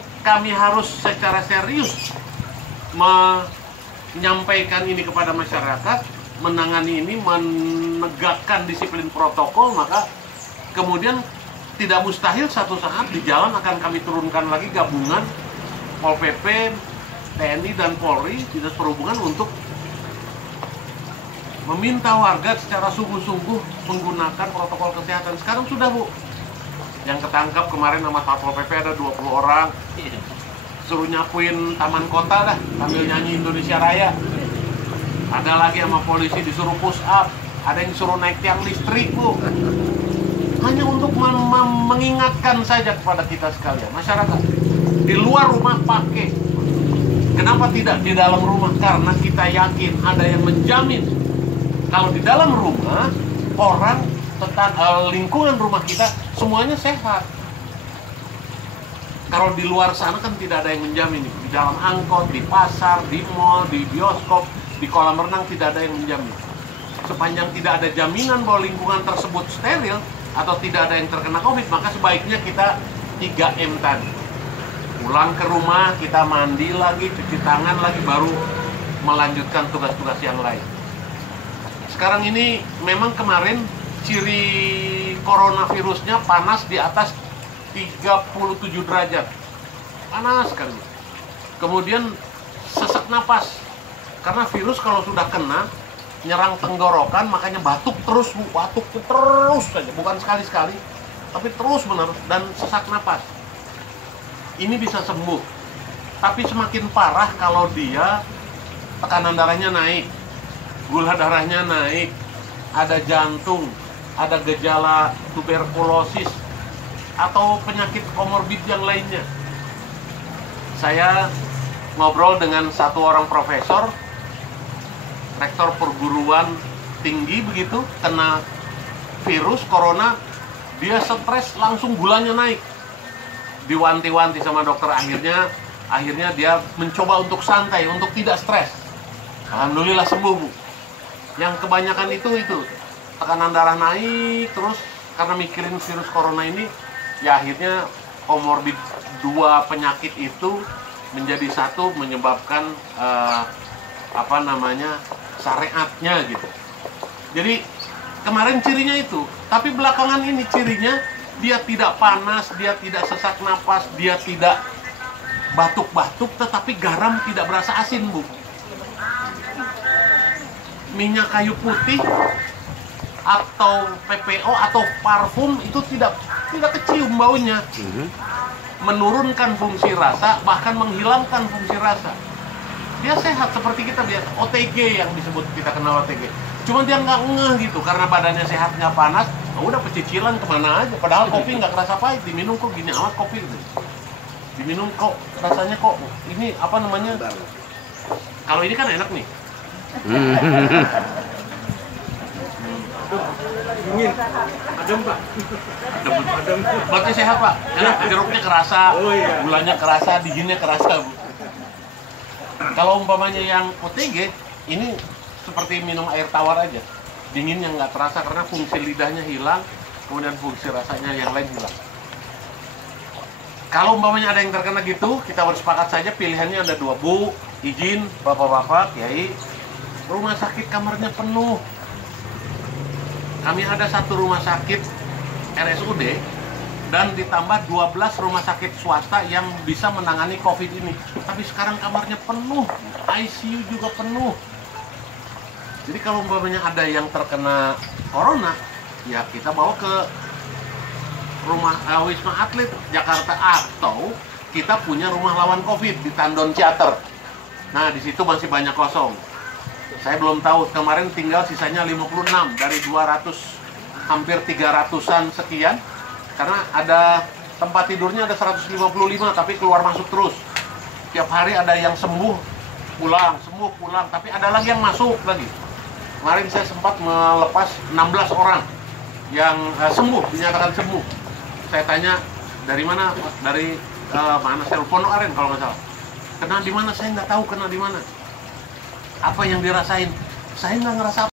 kami harus secara serius menyampaikan ini kepada masyarakat, menangani ini, menegakkan disiplin protokol, maka kemudian tidak mustahil satu saat di jalan akan kami turunkan lagi gabungan Pol PP, TNI dan Polri, Dinas Perhubungan untuk meminta warga secara sungguh-sungguh menggunakan protokol kesehatan. Sekarang sudah, Bu. Yang ketangkap kemarin sama Satpol PP ada 20 orang. Suruh nyapuin taman kota dah, sambil nyanyi Indonesia Raya. Ada lagi sama polisi disuruh push up, ada yang disuruh naik tiang listrik, Bu. Hanya untuk mengingatkan saja kepada kita sekalian, masyarakat. Di luar rumah pakai. Kenapa tidak di dalam rumah? Karena kita yakin ada yang menjamin kalau di dalam rumah orang lingkungan rumah kita semuanya sehat. Kalau di luar sana kan tidak ada yang menjamin. Di dalam angkot, di pasar, di mall, di bioskop, di kolam renang tidak ada yang menjamin. Sepanjang tidak ada jaminan bahwa lingkungan tersebut steril atau tidak ada yang terkena COVID, maka sebaiknya kita 3M tadi. Pulang ke rumah, kita mandi lagi, cuci tangan lagi, baru melanjutkan tugas-tugas yang lain. Sekarang ini memang kemarin ciri coronavirusnya panas di atas 37 derajat. Panas sekali. Kemudian sesak napas. Karena virus kalau sudah kena, nyerang tenggorokan, makanya batuk terus, Bu. Batuk terus saja, bukan sekali-sekali, tapi terus menerus, dan sesak napas. Ini bisa sembuh. Tapi semakin parah kalau dia tekanan darahnya naik, gula darahnya naik, ada jantung, ada gejala tuberkulosis, atau penyakit komorbid yang lainnya. Saya ngobrol dengan satu orang profesor, rektor perguruan tinggi begitu, kena virus corona, dia stres langsung gulanya naik. Diwanti-wanti sama dokter, akhirnya dia mencoba untuk santai, untuk tidak stres. Alhamdulillah sembuh, Bu. Yang kebanyakan itu tekanan darah naik terus karena mikirin virus corona ini, ya akhirnya komorbid dua penyakit itu menjadi satu, menyebabkan syariatnya gitu. Jadi kemarin cirinya itu, tapi belakangan ini cirinya dia tidak panas, dia tidak sesak napas, dia tidak batuk-batuk, tetapi garam tidak berasa asin, Bu. Minyak kayu putih atau PPO atau parfum itu tidak kecium baunya. Menurunkan fungsi rasa, bahkan menghilangkan fungsi rasa. Dia sehat seperti kita biasa, OTG yang disebut, kita kenal OTG. Cuma dia nggak ngeh gitu, karena badannya sehat, nggak panas, udah pecicilan kemana aja. Padahal kopi nggak kerasa pahit, diminum kok gini amat kopi gitu. Diminum kok rasanya kok ini kalau ini kan enak nih. Dingin, adem Pak. Adem. Berarti sehat, Pak. Enak, jeruknya kerasa, gulanya kerasa, dinginnya kerasa, Bu. Kalau umpamanya yang OTG, ini seperti minum air tawar aja. Dinginnya nggak terasa karena fungsi lidahnya hilang, kemudian fungsi rasanya yang lain hilang. Kalau umpamanya ada yang terkena gitu, kita bersepakat saja pilihannya ada dua, Bu. Izin, Bapak-bapak, Kiai, rumah sakit kamarnya penuh. Kami ada satu rumah sakit RSUD dan ditambah 12 rumah sakit swasta yang bisa menangani COVID ini. Tapi sekarang kamarnya penuh, ICU juga penuh. Jadi kalau umpamanya ada yang terkena corona, ya kita bawa ke rumah Wisma Atlet Jakarta, atau kita punya rumah lawan COVID di Tandon Ciater. Nah, di situ masih banyak kosong. Saya belum tahu, kemarin tinggal sisanya 56 dari 200, hampir 300-an sekian. Karena ada tempat tidurnya ada 155, tapi keluar masuk terus. Tiap hari ada yang sembuh pulang, tapi ada lagi yang masuk lagi. Kemarin saya sempat melepas 16 orang yang sembuh, dinyatakan sembuh. Saya tanya, dari mana? Dari mana? Saya Pondok Aren kalau nggak salah. Kena di mana? Saya nggak tahu kena di mana. Apa yang dirasain? Saya nggak ngerasa